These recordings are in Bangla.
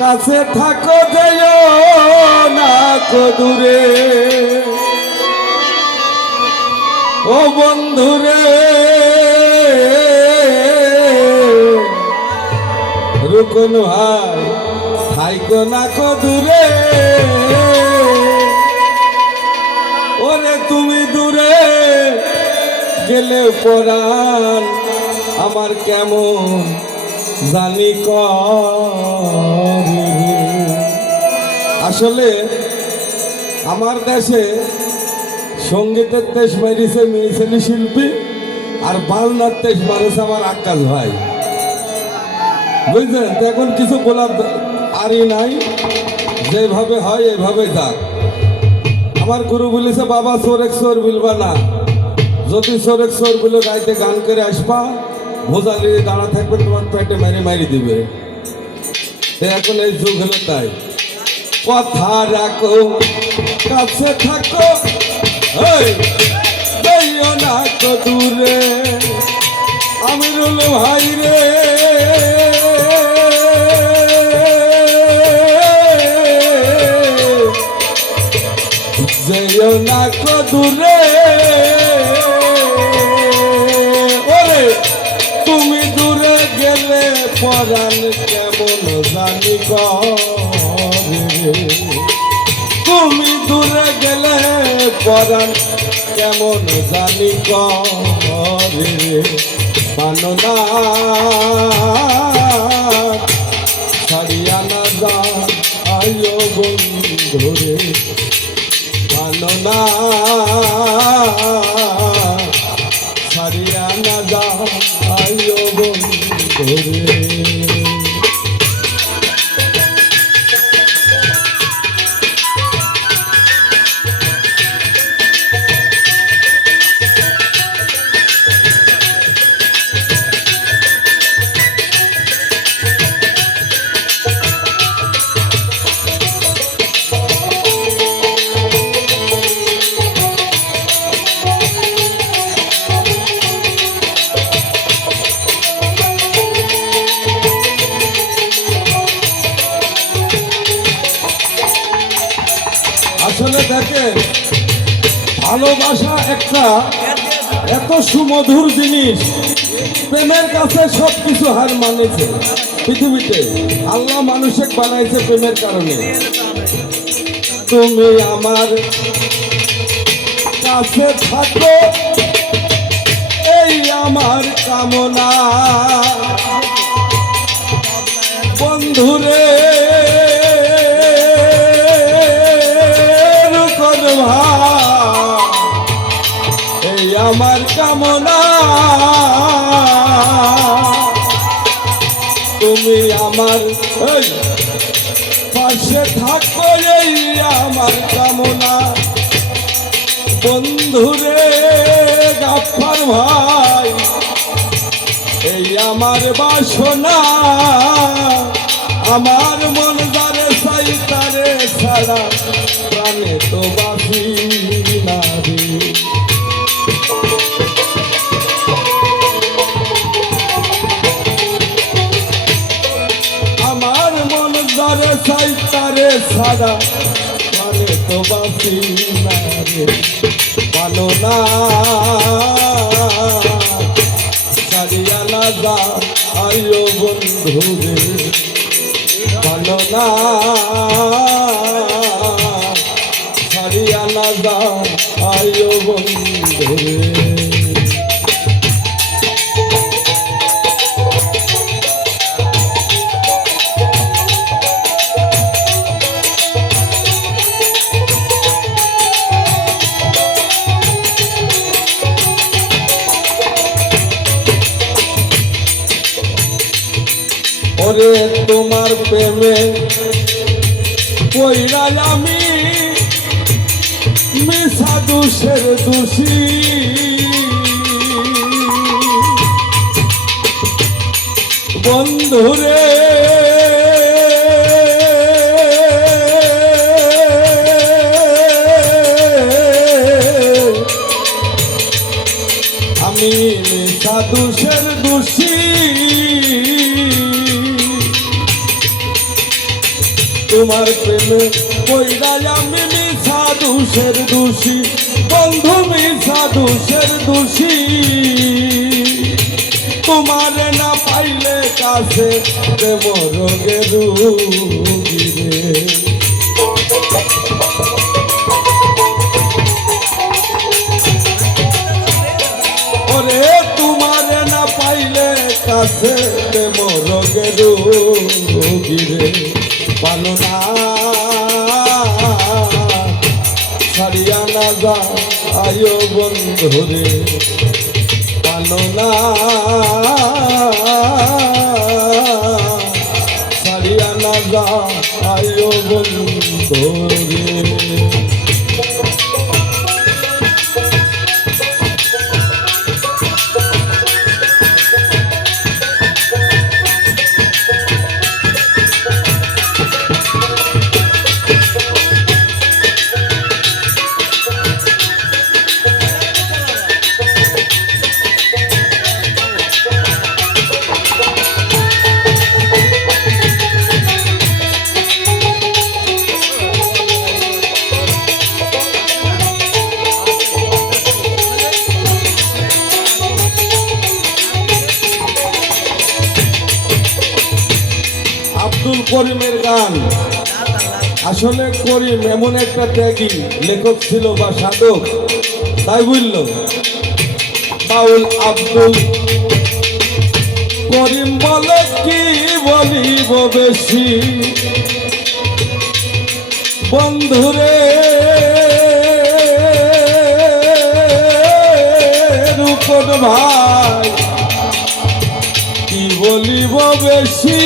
কাছে থাকো যেও না কো দূরে, ও বন্ধুরে রুকন ভাই থাইকো না কো দূরে। ওরে তুমি দূরে গেলে পরাণ আমার কেমন জানি করে। আসলে আমার দেশে সঙ্গীতের দেশ মারিছে মিছিল শিল্পী, আর বালনার দেশ মারিছে আমার আক্কাস ভাই, বুঝলেন? তো এখন কিছু বলার আরই নাই, যেভাবে হয় এভাবে যাক। আমার গুরু বলেছে, বাবা সোরেক সোর বিলবা না, যদি সোরেক সোর গুলো গাইতে গান করে আসবা ভোজালি দাঁড়া থাকবে, তোমার পেটে মেরে মারি দিবে। এখন এই যুগ হলো তাই। কথা রাখো কাছে থাকো, যাইও না তো দূরে, আমিরুল ভাই রে যাইও না তো দূরে। ওরে তুমি দূরে গেলে পরাণ কেমন জানি করে, তুমি দূরে গেলে পরাণ কেমন জানি করে। মানো না ছাড়িয়া না যাইও বন্ধুরে, মানো না ছাড়িয়া না যাইও বন্ধুরে। আসলে দেখেন, ভালোবাসা একটা এত সুমধুর জিনিস, প্রেমের কাছে সবকিছু হার মানেছে পৃথিবীতে। আল্লাহ মানুষকে বানাইছে প্রেমের কারণে। তুমি আমার কাছে থাকো এই আমার কামনা, বন্ধুরে এই আমার কামনা। তুমি আমার পাশে থাকো এই আমার কামনা, বন্ধুরে গাফফার ভাই এই আমার বাসনা। আমার মন যারে চাই তারে ছাড়া প্রাণে তো বাসি না রে। আমার মন যারে চাই তারে ছাড়া প্রাণে তো বাসি না রে। মানো না ছাড়িয়া না যাইও বন্ধুরে, মানো না ছাড়িয়া না যাইও বন্ধুরে। ওরে তোমার প্রেমে পইরা আমি মিশা দোষের দোষী, বন্ধুরে আমি মিশা দোষের দোষী। তোমার প্রেমে কইরাই আমি মিছা দোষের দোষী বন্ধু মিছা দোষের দোষী তোমারে না পাইলে কাছে দেব রোগে রুগী রে ওরে তোমারে না পাইলে কাছে দেব রোগে রুগী রে পালো না ছাড়িয়া না যা আয়ো বন্ধু রে পালো না ছাড়িয়া না যা আয়ো বন্ধু রে আব্দুল করিমের গান আসলে করিম এমন একটা ত্যাগী লেখক ছিল বা সাধক তাই বলল বাউল আব্দুল করিম বলে কি বলিব বেশি বন্ধুরে রূপন ভাই কি বলিব বেশি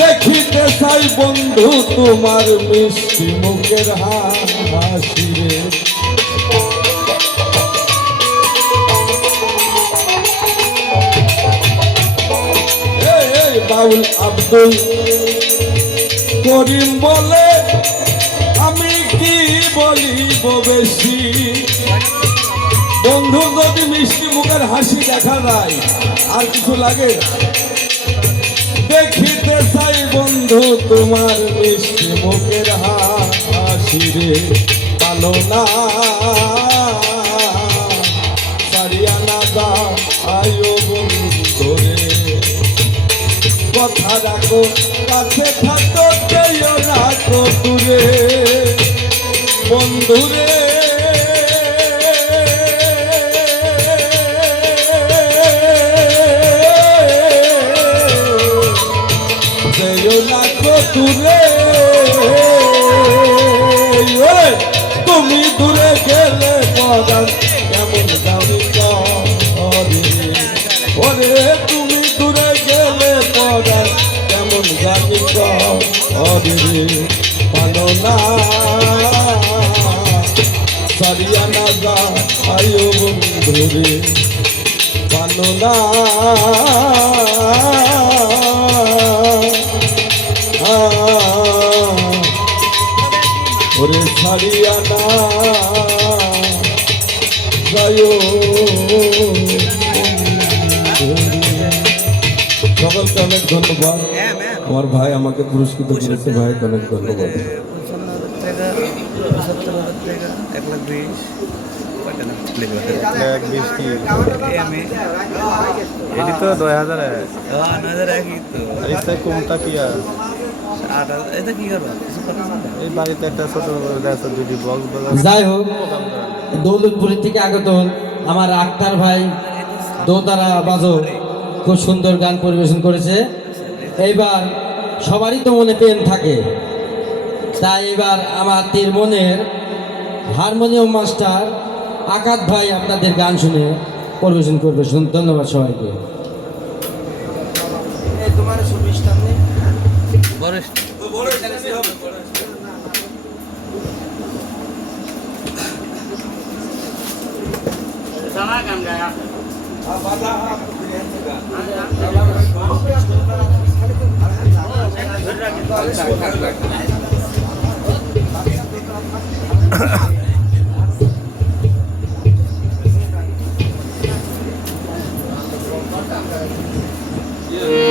দেখিতে চাই বন্ধু তোমার মিষ্টি মুখের হাসি রে বাউল আব্দুল করিম বলে আমি কি বলিব বেশি বন্ধু যদি মিষ্টি মুখের হাসি দেখা যায় আর কিছু লাগে দেখিতে চাই বন্ধু তোমার মিষ্টি মুখের হাসি রে পালো না সারিয়া না দা আয়ো বন্ধু রে কথা রাখো কাছে থাকো কেউ রাখো দূরে বন্ধুরে দূরে তুমি দূরে গেলে পরাণ কেমন জানি ওরে তুমি দূরে গেলে পরাণ কেমন জানি রে পালো না সারিয়া না যা আয়ো বন্ধু রে পালো না ওরে ছাড়িয়া না যায় সকলকে অনেক ধন্যবাদ আমার ভাই আমাকে পুরস্কৃত করেছে ভাইকে অনেক ধন্যবাদ तो 2000 है इससे कमता किया এই বাড়িতে একটা ছোট দুটি বক্স বাজার যাই হোক দৌলতপুরের থেকে আগত আমার আক্তার ভাই দোতারা বাজক খুব সুন্দর গান পরিবেশন করেছে এইবার সবারই তো মনে প্রেম থাকে তাই এবার আমার তীর মনের হারমোনিয়াম মাস্টার আকাত ভাই আপনাদের গান শুনে পরিবেশন করবে ধন্যবাদ সবাইকে তোমার Yeah.